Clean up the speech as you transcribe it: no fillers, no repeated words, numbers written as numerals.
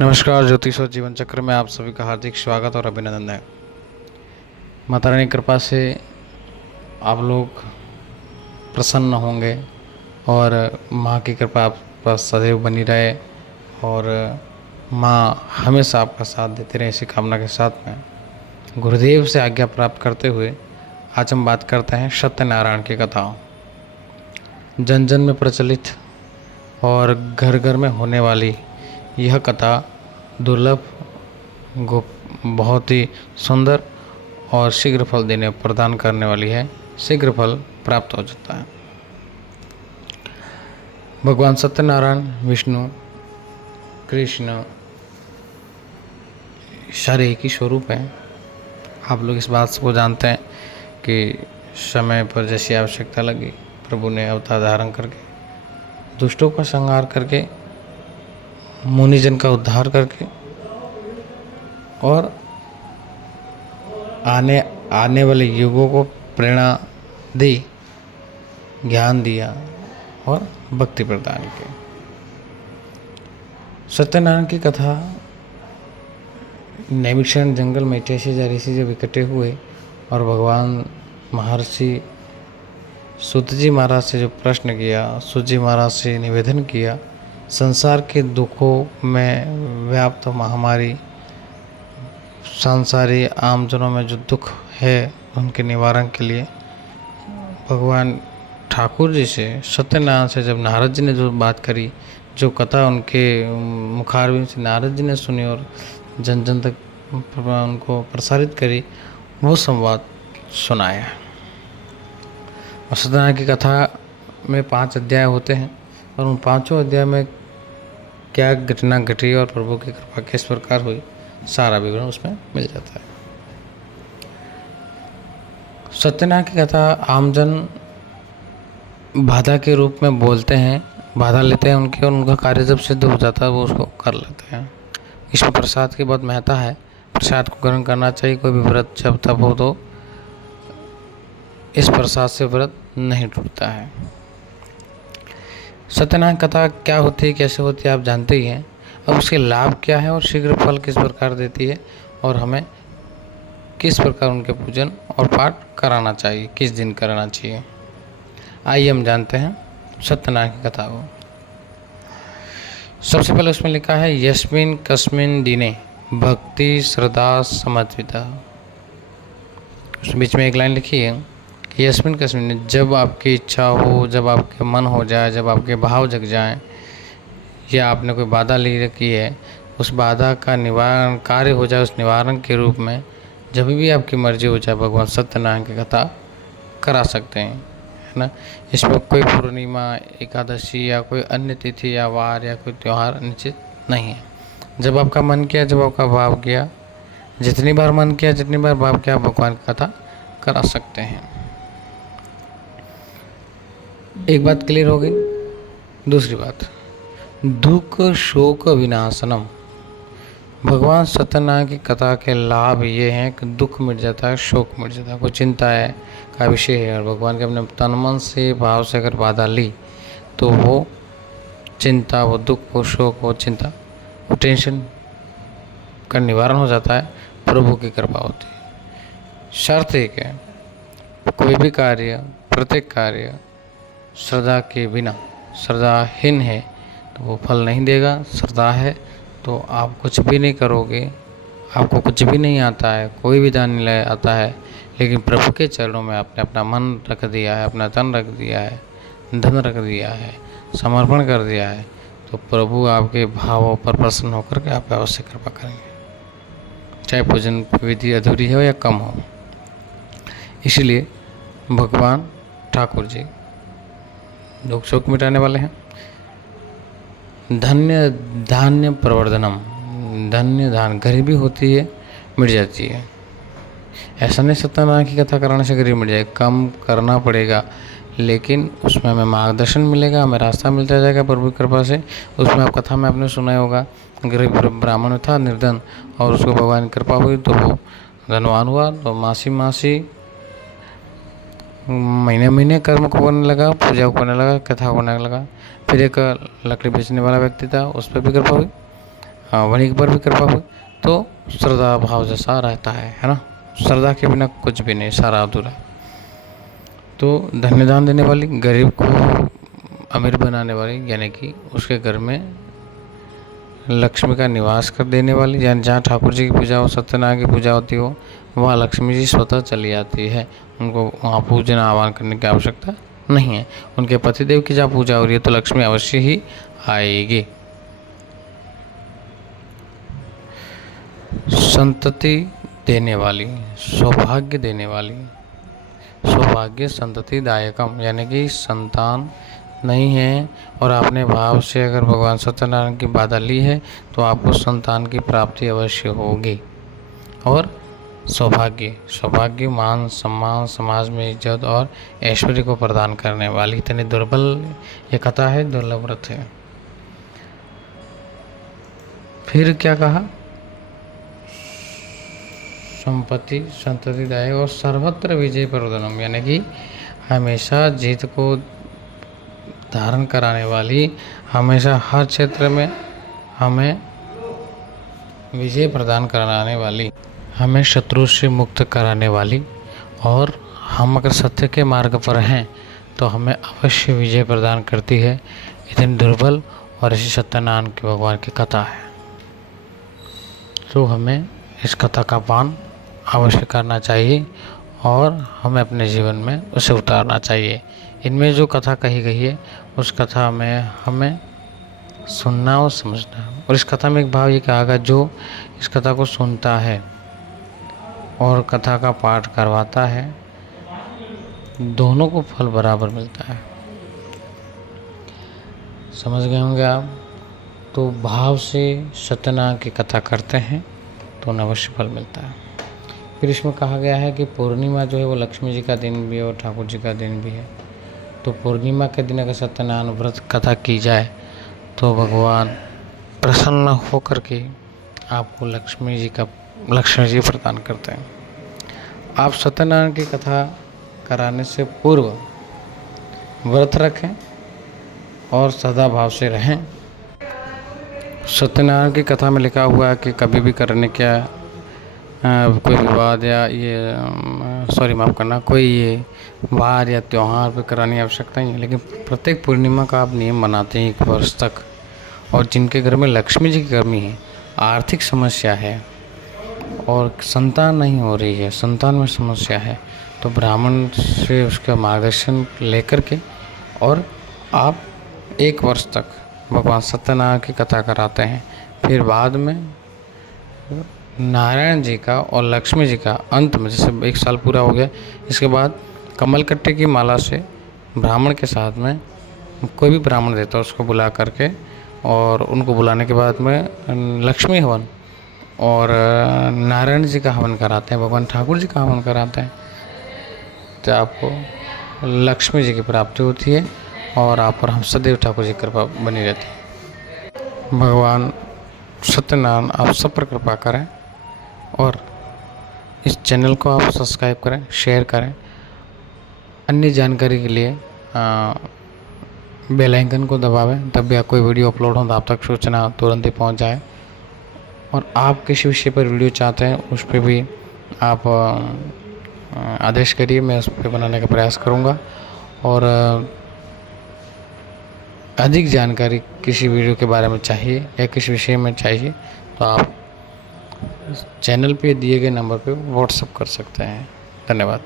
नमस्कार। ज्योतिष और जीवन चक्र में आप सभी का हार्दिक स्वागत और अभिनंदन है। माता रानी की कृपा से आप लोग प्रसन्न होंगे और माँ की कृपा आप पर सदैव बनी रहे और माँ हमेशा आपका साथ देते रहे, इसी कामना के साथ में गुरुदेव से आज्ञा प्राप्त करते हुए आज हम बात करते हैं सत्यनारायण की कथा। जन जन में प्रचलित और घर घर में होने वाली यह कथा दुर्लभ, बहुत ही सुंदर और शीघ्र फल देने प्रदान करने वाली है। शीघ्र फल प्राप्त हो जाता है। भगवान सत्यनारायण विष्णु कृष्ण सारे एक ही स्वरूप हैं। आप लोग इस बात को जानते हैं कि समय पर जैसी आवश्यकता लगी प्रभु ने अवतार धारण करके दुष्टों का संहार करके मुनिजन का उद्धार करके और आने वाले युगों को प्रेरणा दी, ज्ञान दिया और भक्ति प्रदान की। सत्यनारायण की कथा नैमिषारण्य जंगल में 88,000 ऋषि जब इकट्ठे हुए और भगवान महर्षि सूत जी महाराज से जो प्रश्न किया, सूत जी महाराज से निवेदन किया, संसार के दुखों में व्याप्त महामारी, सांसारिक आमजनों में जो दुख है उनके निवारण के लिए भगवान ठाकुर जी से, सत्यनारायण से जब नारद जी ने जो बात करी, जो कथा उनके मुखारविंद से नारद जी ने सुनी और जन जन तक उनको प्रसारित करी, वो संवाद सुनाया। और सत्यनारायण की कथा में 5 अध्याय होते हैं और उन 5 अध्याय में क्या घटना घटी और प्रभु की कृपा किस प्रकार हुई, सारा विवरण उसमें मिल जाता है। सत्यनारायण की कथा आमजन बाधा के रूप में बोलते हैं, बाधा लेते हैं उनकी और उनका कार्य जब सिद्ध हो जाता है वो उसको कर लेते हैं। इसमें प्रसाद की बहुत महत्ता है। प्रसाद को ग्रहण करना चाहिए। कोई भी व्रत जब तब हो तो इस प्रसाद से व्रत नहीं टूटता है। सत्यनारायण कथा क्या होती है, कैसे होती है, आप जानते ही हैं। अब उसके लाभ क्या है और शीघ्र फल किस प्रकार देती है और हमें किस प्रकार उनके पूजन और पाठ कराना चाहिए, किस दिन कराना चाहिए, आइए हम जानते हैं सत्यनारायण की कथा को। सबसे पहले उसमें लिखा है यस्मिन कस्मिन दिने भक्ति श्रद्धा समर्पिता। उस बीच में एक लाइन लिखी है कि यस्मिन कस्मिन, जब आपकी इच्छा हो, जब आपके मन हो जाए, जब आपके भाव जग जाएं, या आपने कोई बाधा ली रखी है, उस बाधा का निवारण कार्य हो जाए, उस निवारण के रूप में जब भी आपकी मर्जी हो जाए भगवान सत्यनारायण की कथा करा सकते हैं, है ना। इसमें कोई पूर्णिमा, एकादशी या कोई अन्य तिथि या वार या कोई त्यौहार निश्चित नहीं है। जब आपका मन किया, जब आपका भाव किया, जितनी बार मन किया, जितनी बार भाव किया, भगवान की कथा करा सकते हैं। एक बात क्लियर हो गई। दूसरी बात, दुख शोक विनाशनम। भगवान सत्यनारायण की कथा के लाभ ये हैं कि दुख मिट जाता है, शोक मिट जाता है। कोई चिंता है का विषय है और भगवान के अपने तन मन से भाव से अगर बाधा ली तो वो चिंता, वो दुख, वो शोक, वो चिंता, वो टेंशन का निवारण हो जाता है। प्रभु की कृपा होती है। शर्त एक है, कोई भी कार्य, प्रत्येक कार्य श्रद्धा के बिना, श्रद्धाहीन है तो वो फल नहीं देगा। श्रद्धा है तो आप कुछ भी नहीं करोगे, आपको कुछ भी नहीं आता है, कोई भी दान नहीं आता है, लेकिन प्रभु के चरणों में आपने अपना मन रख दिया है, अपना तन रख दिया है, धन रख दिया है, समर्पण कर दिया है, तो प्रभु आपके भावों पर प्रसन्न होकर के आप अवश्य कृपा करेंगे, चाहे पूजन विधि अधूरी हो या कम हो। इसलिए भगवान ठाकुर जी दुख शोक मिटाने वाले हैं। धन्य धान्य प्रवर्धनम, धन्य धान, गरीबी होती है मिट जाती है। ऐसा नहीं सत्यनारायण की कथा कराने से गरीबी मिट जाएगी, कम करना पड़ेगा, लेकिन उसमें हमें मार्गदर्शन मिलेगा, हमें रास्ता मिलता जाएगा प्रभु की कृपा से। उसमें आप कथा में आपने सुना होगा, गरीब ब्राह्मण था निर्धन और उसको भगवान की कृपा हुई तो वो धनवान हुआ, तो मासी मासी महीने महीने कर्म को करने लगा, पूजा को करने लगा, कथा को करने लगा। फिर एक लकड़ी बेचने वाला व्यक्ति था, उस पर भी कृपा हुई। वहीं पर भी कृपा हुई तो श्रद्धा भाव जैसा रहता है ना। श्रद्धा के बिना कुछ भी नहीं, सारा अधूरा। तो धन्यदान देने वाली, गरीब को अमीर बनाने वाली, यानी कि उसके घर में लक्ष्मी का निवास कर देने वाली, यानी जहाँ ठाकुर जी की पूजा हो, सत्यनारायण की पूजा होती हो, वहाँ लक्ष्मी जी स्वतः चली आती है। उनको वहाँ पूजन आह्वान करने की आवश्यकता नहीं है। उनके पतिदेव की जहाँ पूजा हो रही है तो लक्ष्मी अवश्य ही आएगी। संतति देने वाली, सौभाग्य देने वाली, सौभाग्य संततिदायकम, यानी कि संतान नहीं है और आपने भाव से अगर भगवान सत्यनारायण की बाधा ली है तो आपको संतान की प्राप्ति अवश्य होगी। और सौभाग्य, सौभाग्य मान सम्मान, समाज में इज्जत और ऐश्वर्य को प्रदान करने वाली। इतनी दुर्बल ये कथा है, दुर्लभ व्रत है। फिर क्या कहा, संपत्ति संततिदायक और सर्वत्र विजय प्रदनम, यानी कि हमेशा जीत को धारण कराने वाली, हमेशा हर क्षेत्र में हमें विजय प्रदान कराने वाली, हमें शत्रु से मुक्त कराने वाली, और हम अगर सत्य के मार्ग पर हैं तो हमें अवश्य विजय प्रदान करती है। इतनी दुर्बल और ऐसी सत्यनारायण के भगवान की कथा है, तो हमें इस कथा का पान अवश्य करना चाहिए और हमें अपने जीवन में उसे उतारना चाहिए। इनमें जो कथा कही गई है उस कथा में हमें सुनना और समझना। और इस कथा में एक भाव ये कहा गया, जो इस कथा को सुनता है और कथा का पाठ करवाता है, दोनों को फल बराबर मिलता है। समझ गए होंगे आप। तो भाव से सत्यनारायण की कथा करते हैं तो उन्हें अवश्य फल मिलता है। फिर इसमें कहा गया है कि पूर्णिमा जो है वो लक्ष्मी जी का दिन भी है और ठाकुर जी का दिन भी है। तो पूर्णिमा के दिन अगर सत्यनारायण व्रत कथा की जाए तो भगवान प्रसन्न होकर के आपको लक्ष्मी जी प्रदान करते हैं। आप सत्यनारायण की कथा कराने से पूर्व व्रत रखें और सदा भाव से रहें। सत्यनारायण की कथा में लिखा हुआ है कि कभी भी करने क्या कोई विवाद या ये माफ़ करना, कोई ये वार या त्यौहार पे कराने की आवश्यकता नहीं है, लेकिन प्रत्येक पूर्णिमा का आप नियम बनाते हैं 1 वर्ष तक। और जिनके घर में लक्ष्मी जी की कमी है, आर्थिक समस्या है और संतान नहीं हो रही है, संतान में समस्या है, तो ब्राह्मण से उसका मार्गदर्शन लेकर के और आप 1 वर्ष तक भगवान सत्यनारायण की कथा कराते हैं। फिर बाद में नारायण जी का और लक्ष्मी जी का अंत में, जैसे 1 साल पूरा हो गया, इसके बाद कमलकट्टे की माला से ब्राह्मण के साथ में कोई भी ब्राह्मण देता है उसको बुला करके, और उनको बुलाने के बाद में लक्ष्मी हवन और नारायण जी का हवन कराते हैं, भगवान ठाकुर जी का हवन कराते हैं, तो आपको लक्ष्मी जी की प्राप्ति होती है और आप पर हम सदैव ठाकुर जी की कृपा बनी रहती है। भगवान सत्यनारायण आप सब पर कृपा करें और इस चैनल को आप सब्सक्राइब करें, शेयर करें। अन्य जानकारी के लिए बेल आइकन को दबावें, तब भी कोई वीडियो अपलोड हो तो आप तक सूचना तुरंत ही पहुंच जाए। और आप किस विषय पर वीडियो चाहते हैं उस पर भी आप आदेश करिए, मैं उस पर बनाने का प्रयास करूंगा। और अधिक जानकारी किसी वीडियो के बारे में चाहिए या किस विषय में चाहिए तो आप चैनल पे दिए गए नंबर पे व्हाट्सएप कर सकते हैं। धन्यवाद।